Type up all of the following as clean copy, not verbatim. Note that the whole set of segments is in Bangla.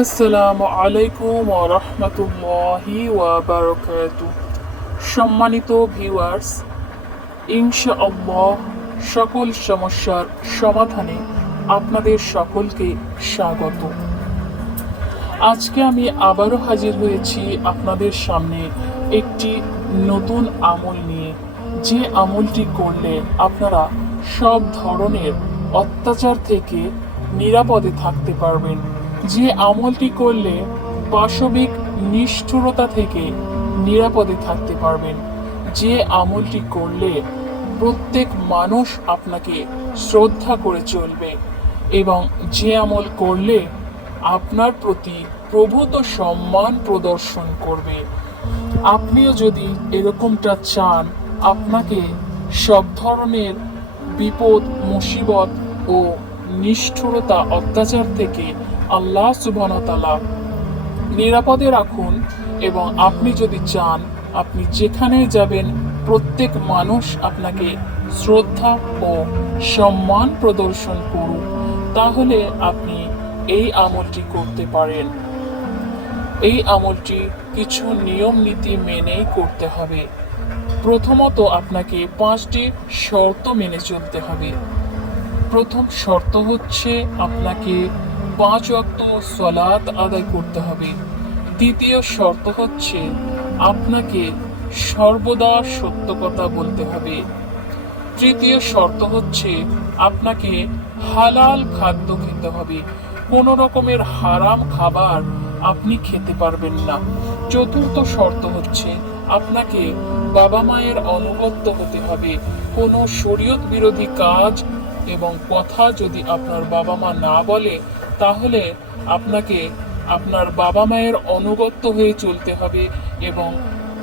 আসসালামু আলাইকুম ওয়া রাহমাতুল্লাহি ওয়া বারাকাতুহু। সম্মানিত ভিউয়ার্স, ইনশাআল্লাহ সকল সমস্যার সমাধানে আপনাদের সকলকে স্বাগত। আজকে আমি আবারও হাজির হয়েছি আপনাদের সামনে একটি নতুন আমল নিয়ে, যে আমলটি করলে আপনারা সব ধরনের অত্যাচার থেকে নিরাপদে থাকতে পারবেন, যে আমলটি করলে পাশবিক নিষ্ঠুরতা থেকে নিরাপদে থাকতে পারবেন, যে আমলটি করলে প্রত্যেক মানুষ আপনাকে শ্রদ্ধা করে চলবে এবং যে আমল করলে আপনার প্রতি প্রভূত সম্মান প্রদর্শন করবে। আপনিও যদি এরকমটা চান, আপনাকে সব ধরনের বিপদ, মুসিবত ও নিষ্ঠুরতা, অত্যাচার থেকে আল্লাহ সুবহানাহু ওয়া তাআলা নিরাপদে রাখুন, এবং আপনি যদি চান আপনি যেখানে যাবেন প্রত্যেক মানুষ আপনাকে শ্রদ্ধা ও সম্মান প্রদর্শন করুন, তাহলে আপনি এই আমলটি করতে পারেন। এই আমলটি কিছু নিয়ম নীতি মেনেই করতে হবে। প্রথমত আপনাকে 5টি শর্ত মেনে চলতে হবে। প্রথম শর্ত হচ্ছে আপনাকে 5 ওয়াক্ত সালাত আদায় করতে হবে। দ্বিতীয় শর্ত হচ্ছে আপনাকে সর্বদা সত্য কথা বলতে হবে। তৃতীয় শর্ত হচ্ছে আপনাকে হালাল খাদ্য খেতে হবে, কোনো রকমের হারাম খাবার আপনি খেতে পারবেন না। চতুর্থ শর্ত হচ্ছে আপনাকে বাবা মায়ের অনুগত হতে হবে। কোনো শরীয়ত বিরোধী কাজ এবং কথা যদি আপনার বাবা মা না বলে, তাহলে আপনাকে আপনার বাবা মায়ের অনুগত হয়ে চলতে হবে এবং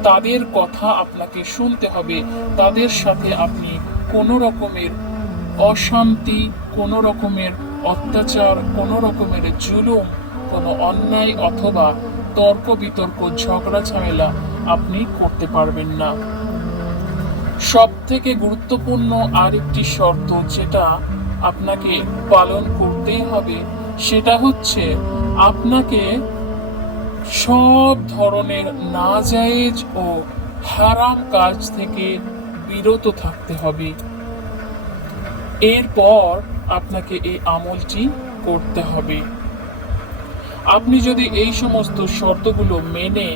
তাদের কথা আপনাকে শুনতে হবে। তাদের সাথে আপনি কোনো রকমের অশান্তি, কোনো রকমের অত্যাচার, কোনো রকমের জুলুম, কোনো অন্যায় অথবা তর্ক বিতর্ক, ঝগড়া ঝামেলা আপনি করতে পারবেন না। সব থেকে গুরুত্বপূর্ণ আরেকটি শর্ত যেটা আপনাকে পালন করতেই হবে, সেটা হচ্ছে আপনাকে সব ধরনের নাজায়েজ ও হারাম কাজ থেকে বিরত থাকতে হবে। এরপর আপনাকে এই আমলটি করতে হবে। আপনি যদি এই সমস্ত শর্তগুলো মেনে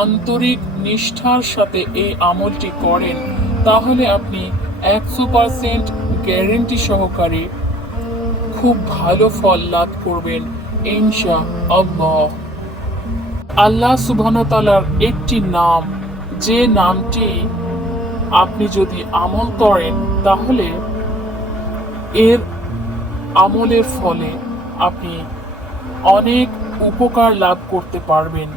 আন্তরিক নিষ্ঠার সাথে এই আমলটি করেন, তাহলে আপনি 100% গ্যারেন্টি সহকারে খুব ভালো ফল লাভ করবেন ইনশাআল্লাহ। আল্লাহ সুবহানাহু ওয়া তাআলার একটি নাম, যে নামটি আপনি যদি আমল করেন, তাহলে এর আমলের ফলে আপনি অনেক উপকার লাভ করতে পারবেন।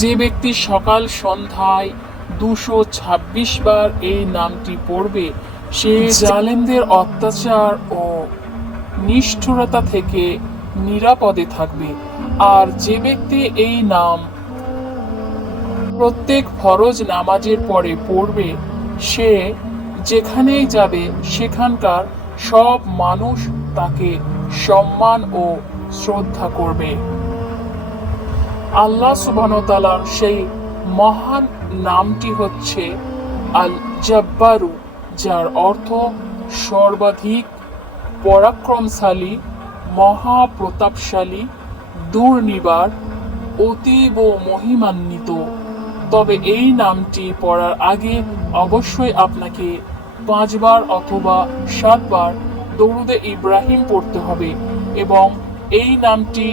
যে ব্যক্তি সকাল সন্ধ্যায় 226 বার এই নামটি পড়বে, সে জালেমদের অত্যাচার ও নিষ্ঠুরতা থেকে নিরাপদে থাকবে। আর যে ব্যক্তি এই নাম প্রত্যেক ফরজ নামাজের পরে পড়বে, সে যেখানেই যাবে সেখানকার সব মানুষ তাকে সম্মান ও শ্রদ্ধা করবে। আল্লাহ সুবহানাহু ওয়া তাআলার সেই মহান নামটি হচ্ছে আল জব্বারু, যার অর্থ সর্বাধিক পরাক্রমশালী, মহাপ্রতাপশালী, দুর্নিবার, অতীব মহিমান্বিত। তবে এই নামটি পড়ার আগে অবশ্যই আপনাকে 5 বার অথবা 7 বার দরুদে ইব্রাহিম পড়তে হবে, এবং এই নামটি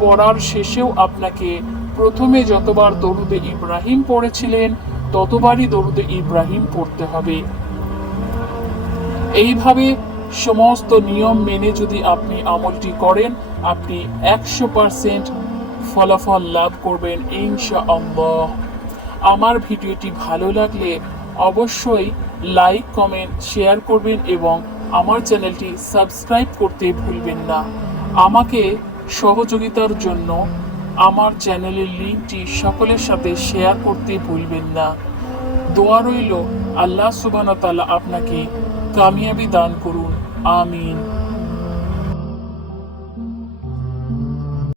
পড়ার শেষেও আপনাকে প্রথমে যতবার দরুদে ইব্রাহিম পড়েছিলেন ততবারই দরুদে ইব্রাহিম পড়তে হবে। এইভাবে সমস্ত নিয়ম মেনে যদি আপনি আমলটি করেন, আপনি 100% ফলাফল লাভ করবেন ইনশাআল্লাহ। আমার ভিডিওটি ভালো লাগলে অবশ্যই লাইক, কমেন্ট, শেয়ার করবেন এবং আমার চ্যানেলটি সাবস্ক্রাইব করতে ভুলবেন না। আমাকে সহযোগিতার জন্য আমার চ্যানেলের লিঙ্কটি সকলের সাথে শেয়ার করতে ভুলবেন না। দোয়া রইল আল্লাহ সুবহানাহু ওয়া তাআলা আপনাকে কামিয়াবি দান করুন। আমিন।